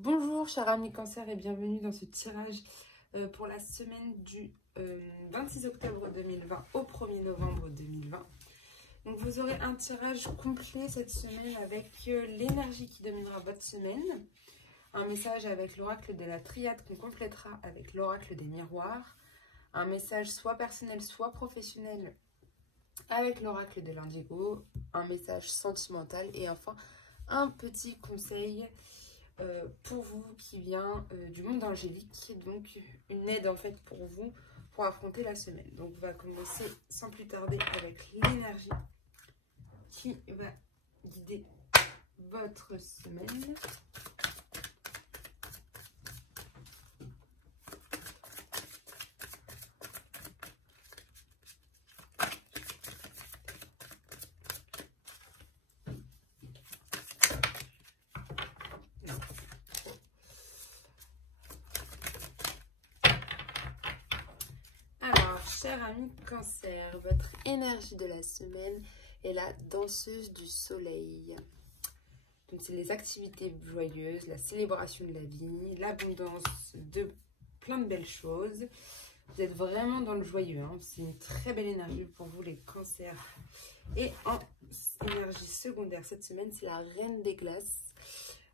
Bonjour chers amis Cancer et bienvenue dans ce tirage pour la semaine du 26 octobre 2020 au 1er novembre 2020. Donc vous aurez un tirage complet cette semaine avec l'énergie qui dominera votre semaine, un message avec l'oracle de la triade qu'on complétera avec l'oracle des miroirs, un message soit personnel soit professionnel avec l'oracle de l'indigo, un message sentimental et enfin un petit conseil pour vous qui vient du monde angélique, donc une aide en fait pour vous pour affronter la semaine. Donc on va commencer sans plus tarder avec l'énergie qui va guider votre semaine. Cher ami Cancer, votre énergie de la semaine est la danseuse du soleil. Donc c'est les activités joyeuses, la célébration de la vie, l'abondance de plein de belles choses. Vous êtes vraiment dans le joyeux, hein. C'est une très belle énergie pour vous les cancers. Et en énergie secondaire cette semaine, c'est la reine des glaces.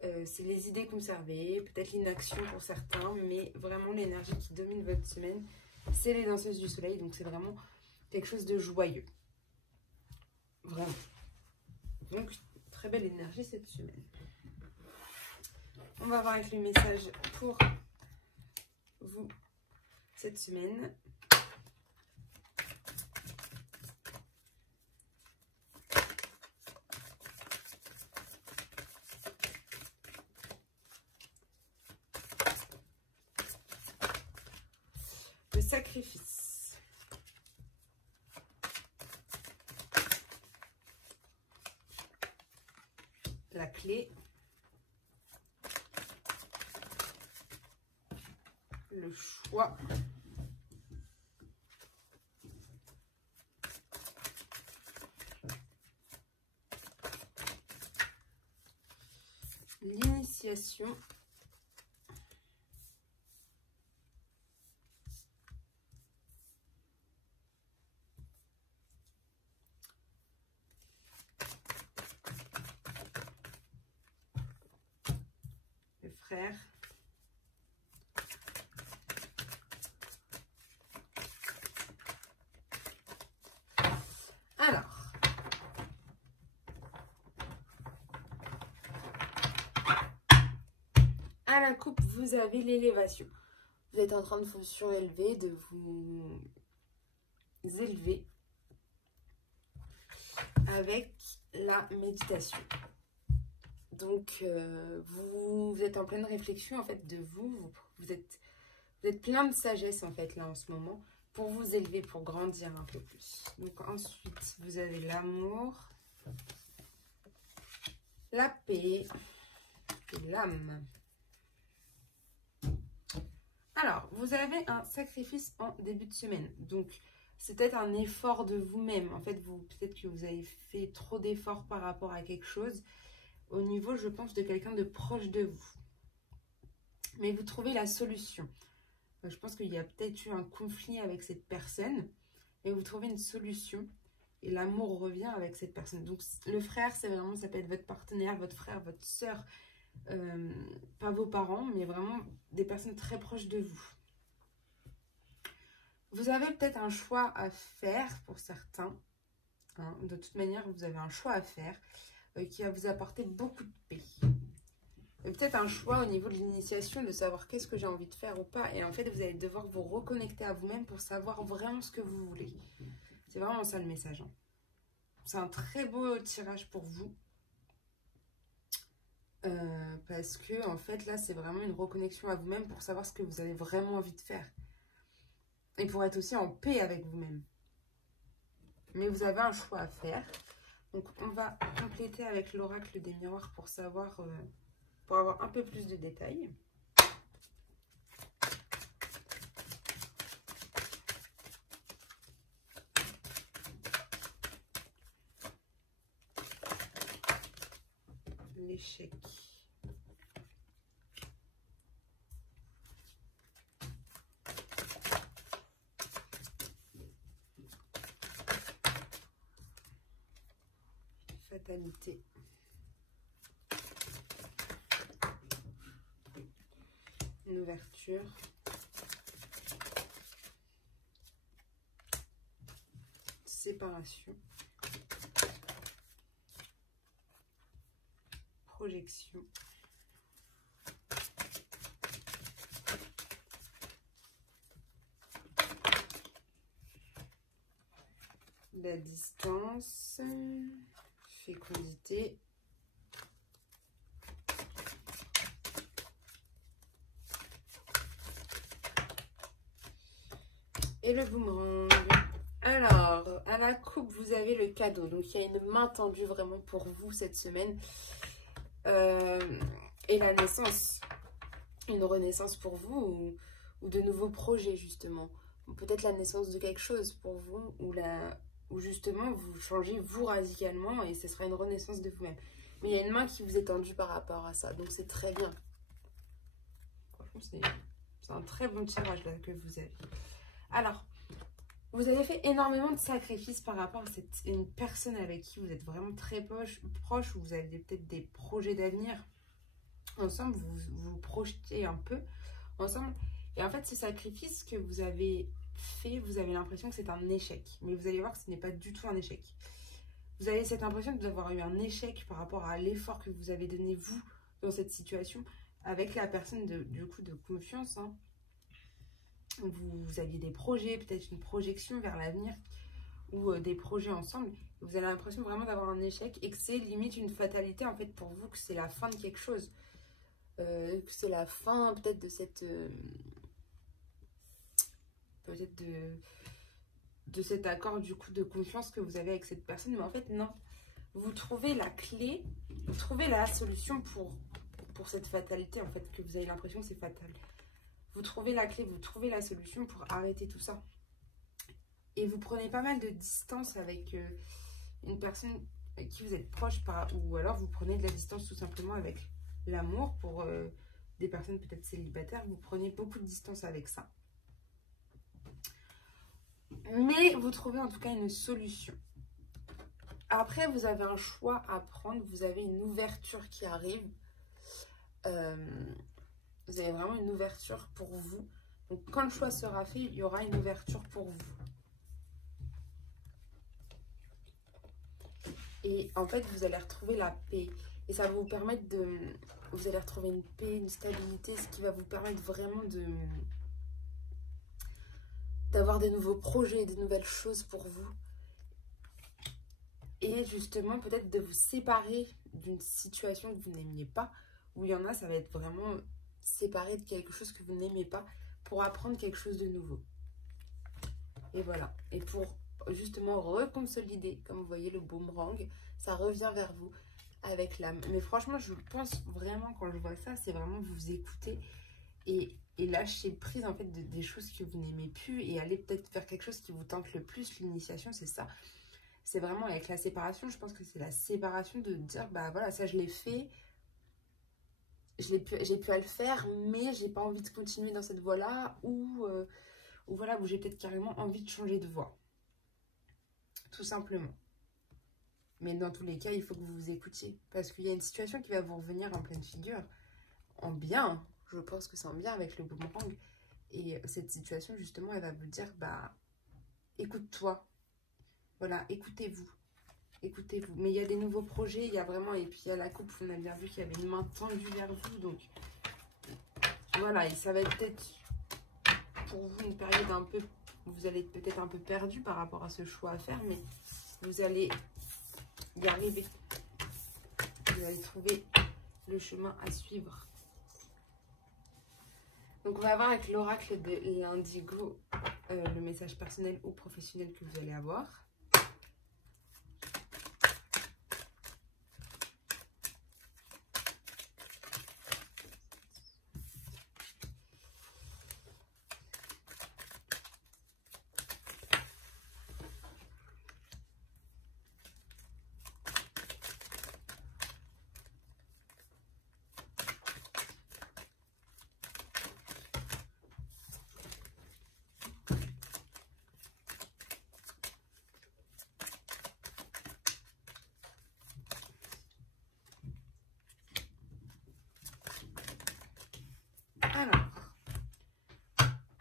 C'est les idées conservées, peut-être l'inaction pour certains, mais vraiment l'énergie qui domine votre semaine, c'est les danseuses du soleil, donc c'est vraiment quelque chose de joyeux. Vraiment. Donc, très belle énergie cette semaine. On va voir avec le message pour vous cette semaine. Le sacrifice. La clé. Le choix. L'initiation. Le frère. Alors, à la coupe, vous avez l'élévation. Vous êtes en train de vous surélever, de vous élever avec la méditation. Donc, vous êtes en pleine réflexion en fait de vous. Vous êtes plein de sagesse en fait là en ce moment pour vous élever, pour grandir un peu plus. Donc ensuite, vous avez l'amour, la paix et l'âme. Alors, vous avez un sacrifice en début de semaine. Donc, c'est peut-être un effort de vous-même. En fait, peut-être que vous avez fait trop d'efforts par rapport à quelque chose. Au niveau, je pense, de quelqu'un de proche de vous. Mais vous trouvez la solution. Je pense qu'il y a peut-être eu un conflit avec cette personne. Et vous trouvez une solution. Et l'amour revient avec cette personne. Donc, le frère, c'est vraiment, ça peut être votre partenaire, votre frère, votre soeur. Pas vos parents, mais vraiment des personnes très proches de vous. Vous avez peut-être un choix à faire pour certains. Hein. De toute manière, vous avez un choix à faire qui va vous apporter beaucoup de paix. Peut-être un choix au niveau de l'initiation, de savoir qu'est-ce que j'ai envie de faire ou pas. Et en fait, vous allez devoir vous reconnecter à vous-même pour savoir vraiment ce que vous voulez. C'est vraiment ça le message. Hein. C'est un très beau tirage pour vous. Parce que en fait là c'est vraiment une reconnexion à vous-même pour savoir ce que vous avez vraiment envie de faire et pour être aussi en paix avec vous-même. Mais vous avez un choix à faire, donc on va compléter avec l'oracle des miroirs pour savoir pour avoir un peu plus de détails. L'échec. fatalité. Une ouverture. Séparation. Projection. La distance, fécondité, et le boomerang. Alors, à la coupe, vous avez le cadeau. Donc, il y a une main tendue vraiment pour vous cette semaine. Et la naissance, une renaissance pour vous ou de nouveaux projets justement. Peut-être la naissance de quelque chose pour vous ou justement vous changez vous radicalement et ce sera une renaissance de vous-même. Mais il y a une main qui vous est tendue par rapport à ça, donc c'est très bien. Franchement, c'est un très bon tirage là que vous avez. Alors, vous avez fait énormément de sacrifices par rapport à une personne avec qui vous êtes vraiment très proche ou vous avez peut-être des projets d'avenir ensemble, vous vous projetez un peu ensemble. Et en fait, ce sacrifice que vous avez fait, vous avez l'impression que c'est un échec. Mais vous allez voir que ce n'est pas du tout un échec. Vous avez cette impression d'avoir eu un échec par rapport à l'effort que vous avez donné, vous, dans cette situation, avec la personne du coup de confiance. Hein. Vous aviez des projets, peut-être une projection vers l'avenir, ou des projets ensemble. Vous avez l'impression vraiment d'avoir un échec et que c'est limite une fatalité, en fait, pour vous, que c'est la fin de quelque chose. Que c'est la fin, peut-être, de cette... peut-être de cet accord du coup de confiance que vous avez avec cette personne, mais en fait non, vous trouvez la clé, vous trouvez la solution pour cette fatalité en fait, que vous avez l'impression que c'est fatal. Vous trouvez la clé, vous trouvez la solution pour arrêter tout ça. Et vous prenez pas mal de distance avec une personne avec qui vous êtes proche, ou alors vous prenez de la distance tout simplement avec l'amour pour des personnes peut-être célibataires, vous prenez beaucoup de distance avec ça. Mais vous trouvez en tout cas une solution. Après, vous avez un choix à prendre. Vous avez une ouverture qui arrive. Vous avez vraiment une ouverture pour vous. Donc, quand le choix sera fait, il y aura une ouverture pour vous. Et en fait, vous allez retrouver la paix. Et ça va vous permettre de... Vous allez retrouver une paix, une stabilité, ce qui va vous permettre vraiment d'avoir des nouveaux projets, des nouvelles choses pour vous. Et justement, peut-être de vous séparer d'une situation que vous n'aimiez pas. Où il y en a, ça va être vraiment séparé de quelque chose que vous n'aimez pas pour apprendre quelque chose de nouveau. Et voilà. Et pour justement reconsolider, comme vous voyez, le boomerang, ça revient vers vous avec l'âme. Mais franchement, je pense vraiment, quand je vois ça, c'est vraiment vous écouter et lâcher prise en fait des choses que vous n'aimez plus et aller peut-être faire quelque chose qui vous tente le plus. L'initiation, c'est ça. C'est vraiment avec la séparation, je pense que c'est la séparation de dire, bah voilà, ça je l'ai fait, j'ai pu à le faire, mais j'ai pas envie de continuer dans cette voie-là, ou voilà, où j'ai peut-être carrément envie de changer de voie. Tout simplement. Mais dans tous les cas, il faut que vous vous écoutiez, parce qu'il y a une situation qui va vous revenir en pleine figure, en bien, je pense que c'est en bien avec le boomerang, et cette situation, justement, elle va vous dire, bah, écoute-toi, voilà, écoutez-vous. Écoutez-vous, mais il y a des nouveaux projets, il y a vraiment, et puis à la coupe, on a bien vu qu'il y avait une main tendue vers vous, donc voilà, et ça va être peut-être pour vous une période un peu, vous allez être peut-être un peu perdu par rapport à ce choix à faire, mais vous allez y arriver, vous allez trouver le chemin à suivre. Donc on va voir avec l'oracle de l'Indigo le message personnel ou professionnel que vous allez avoir.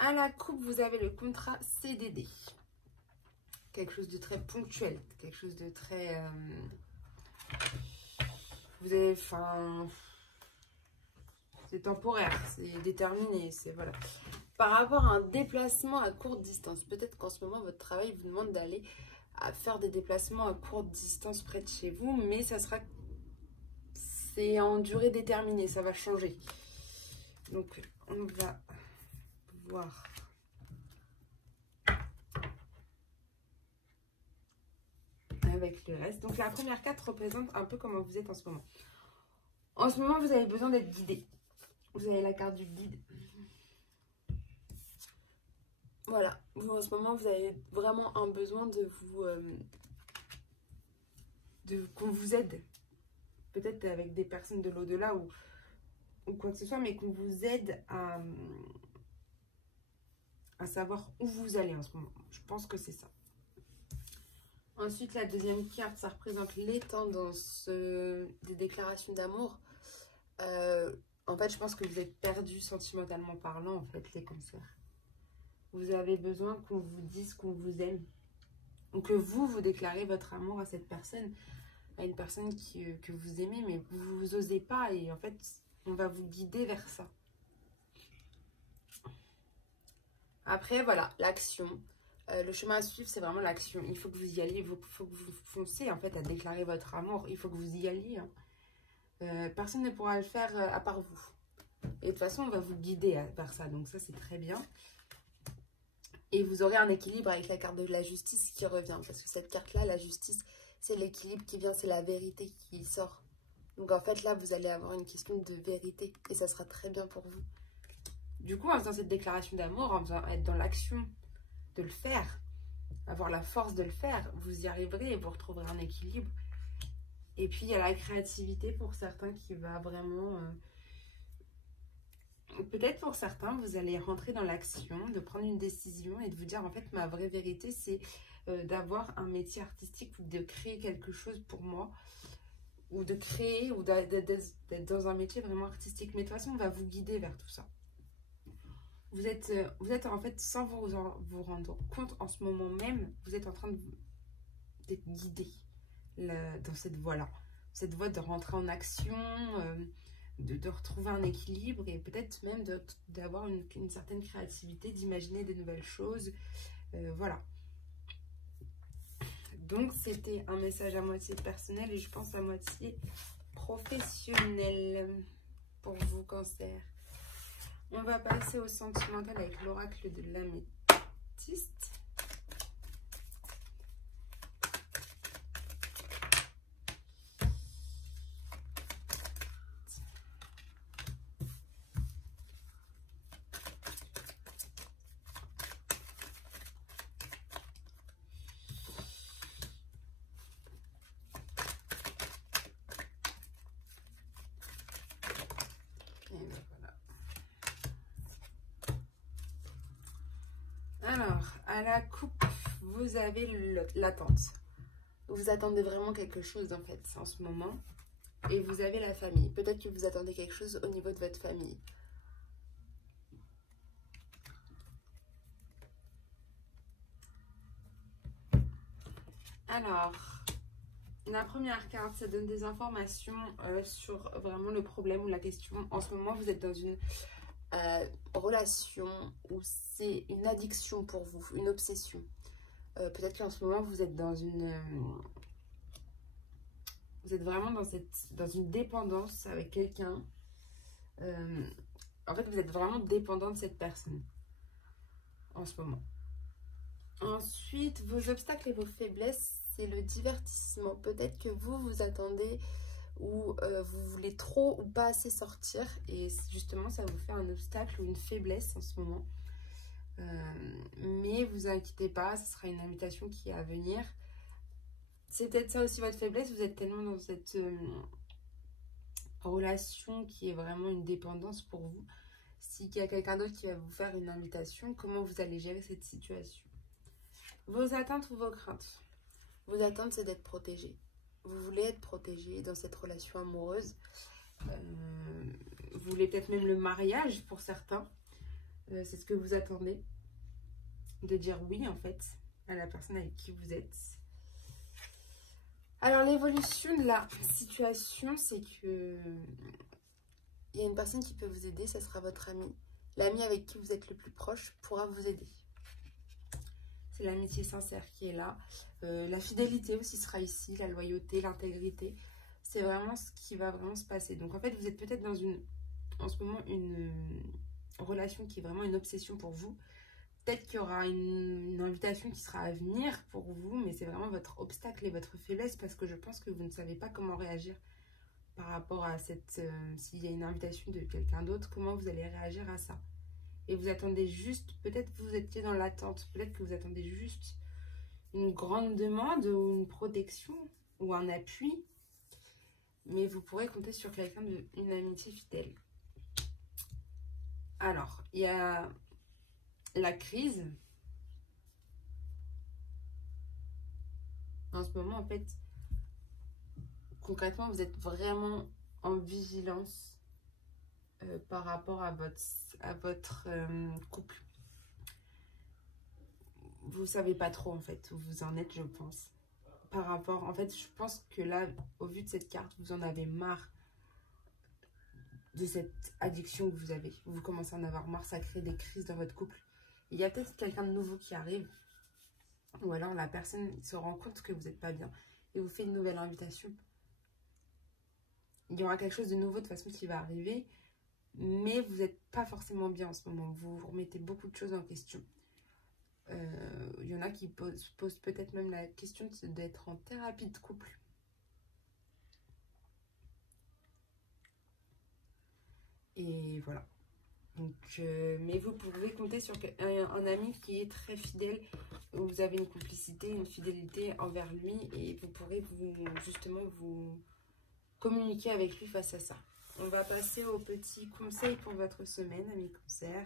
À la coupe, vous avez le contrat CDD. Quelque chose de très ponctuel, quelque chose de très... vous avez... Enfin... C'est temporaire, c'est déterminé, c'est... Voilà. Par rapport à un déplacement à courte distance. Peut-être qu'en ce moment, votre travail vous demande d'aller à faire des déplacements à courte distance près de chez vous, mais ça sera... C'est en durée déterminée, ça va changer. Donc, on va voir... avec le reste. Donc la première carte représente un peu comment vous êtes en ce moment. En ce moment, vous avez besoin d'être guidé. Vous avez la carte du guide. Voilà. Vous, en ce moment, vous avez vraiment un besoin de vous... qu'on vous aide. Peut-être avec des personnes de l'au-delà ou quoi que ce soit, mais qu'on vous aide à savoir où vous allez en ce moment. Je pense que c'est ça. Ensuite, la deuxième carte, ça représente les tendances des déclarations d'amour. En fait, je pense que vous êtes perdu sentimentalement parlant, en fait, les cancers. Vous avez besoin qu'on vous dise qu'on vous aime. Ou que vous déclarez votre amour à cette personne, à une personne que vous aimez, mais vous n'osez pas. Et en fait, on va vous guider vers ça. Après, voilà, l'action. Le chemin à suivre, c'est vraiment l'action. Il faut que vous y alliez, il faut que vous foncez en fait à déclarer votre amour. Il faut que vous y alliez. Hein. Personne ne pourra le faire à part vous. Et de toute façon, on va vous guider vers ça. Donc ça, c'est très bien. Et vous aurez un équilibre avec la carte de la justice qui revient. Parce que cette carte-là, la justice, c'est l'équilibre qui vient, c'est la vérité qui sort. Donc en fait, là, vous allez avoir une question de vérité. Et ça sera très bien pour vous. Du coup, en faisant cette déclaration d'amour, en faisant être dans l'action, de le faire, avoir la force de le faire, vous y arriverez et vous retrouverez un équilibre. Et puis il y a la créativité pour certains qui va vraiment peut-être pour certains vous allez rentrer dans l'action, de prendre une décision et de vous dire en fait ma vraie vérité c'est d'avoir un métier artistique ou de créer quelque chose pour moi ou de créer ou d'être dans un métier vraiment artistique, mais de toute façon on va vous guider vers tout ça. Vous êtes en fait, sans vous rendre compte en ce moment même, vous êtes en train d'être guidé dans cette voie-là. Cette voie de rentrer en action, de retrouver un équilibre et peut-être même d'avoir une certaine créativité, d'imaginer de nouvelles choses. Voilà. Donc, c'était un message à moitié personnel et je pense à moitié professionnel pour vous, Cancer. On va passer au sentimental avec l'oracle de l'améthyste. Alors, à la coupe, vous avez l'attente. Vous attendez vraiment quelque chose en fait en ce moment. Et vous avez la famille. Peut-être que vous attendez quelque chose au niveau de votre famille. Alors, la première carte, ça donne des informations sur vraiment le problème ou la question. En ce moment, vous êtes dans une relation où c'est une addiction pour vous, une obsession. Peut-être qu'en ce moment, vous êtes dans une... vous êtes vraiment dans une dépendance avec quelqu'un. En fait, vous êtes vraiment dépendant de cette personne en ce moment. Ensuite, vos obstacles et vos faiblesses, c'est le divertissement. Peut-être que vous attendez ou vous voulez trop ou pas assez sortir et justement, ça vous fait un obstacle ou une faiblesse en ce moment. Mais vous inquiétez pas, ce sera une invitation qui est à venir. C'est peut-être ça aussi votre faiblesse, vous êtes tellement dans cette relation qui est vraiment une dépendance pour vous. S'il y a quelqu'un d'autre qui va vous faire une invitation, comment vous allez gérer cette situation? Vos attentes ou vos craintes? Vos attentes, c'est d'être protégé. Vous voulez être protégé dans cette relation amoureuse. Vous voulez peut-être même le mariage pour certains. C'est ce que vous attendez. De dire oui, en fait, à la personne avec qui vous êtes. Alors, l'évolution de la situation, c'est que il y a une personne qui peut vous aider, ça sera votre ami. L'ami avec qui vous êtes le plus proche pourra vous aider. C'est l'amitié sincère qui est là. La fidélité aussi sera ici, la loyauté, l'intégrité. C'est vraiment ce qui va vraiment se passer. Donc, en fait, vous êtes peut-être dans en ce moment une relation qui est vraiment une obsession pour vous. Peut-être qu'il y aura une invitation qui sera à venir pour vous, mais c'est vraiment votre obstacle et votre faiblesse parce que je pense que vous ne savez pas comment réagir par rapport à cette... s'il y a une invitation de quelqu'un d'autre, comment vous allez réagir à ça. Et vous attendez juste, peut-être que vous étiez dans l'attente, peut-être que vous attendez juste une grande demande ou une protection ou un appui, mais vous pourrez compter sur quelqu'un d'une amitié fidèle. Alors, il y a la crise. En ce moment, en fait, concrètement, vous êtes vraiment en vigilance par rapport à votre couple. Vous savez pas trop, en fait, où vous en êtes, je pense. Par rapport, en fait, je pense que là, au vu de cette carte, vous en avez marre de cette addiction que vous avez. Vous commencez à en avoir marre, ça crée des crises dans votre couple. Il y a peut-être quelqu'un de nouveau qui arrive. Ou alors la personne se rend compte que vous n'êtes pas bien et vous fait une nouvelle invitation. Il y aura quelque chose de nouveau de toute façon qui va arriver, mais vous n'êtes pas forcément bien en ce moment. Vous remettez beaucoup de choses en question. Il y en a qui posent peut-être même la question d'être en thérapie de couple. Et voilà. Donc, mais vous pouvez compter sur un ami qui est très fidèle, où vous avez une complicité, une fidélité envers lui et vous pourrez justement vous communiquer avec lui face à ça. On va passer au petit conseil pour votre semaine, amis Cancer.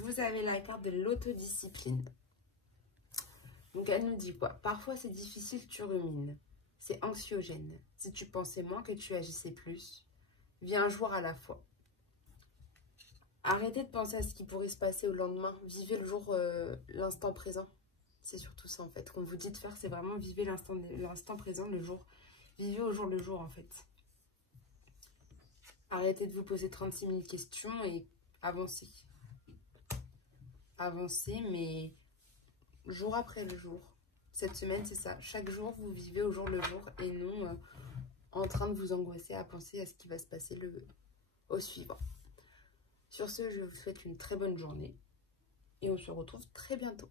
Vous avez la carte de l'autodiscipline. Donc elle nous dit quoi? Parfois c'est difficile, tu rumines. C'est anxiogène. Si tu pensais moins que tu agissais plus, vis un jour à la fois. Arrêtez de penser à ce qui pourrait se passer au lendemain. Vivez le jour, l'instant présent. C'est surtout ça en fait. Qu'on vous dit de faire, c'est vraiment vivez l'instant présent, le jour. Vivez au jour le jour en fait. Arrêtez de vous poser 36 000 questions et avancez. Avancez, mais jour après le jour. Cette semaine, c'est ça. Chaque jour, vous vivez au jour le jour et non en train de vous angoisser à penser à ce qui va se passer au suivant. Sur ce, je vous souhaite une très bonne journée et on se retrouve très bientôt.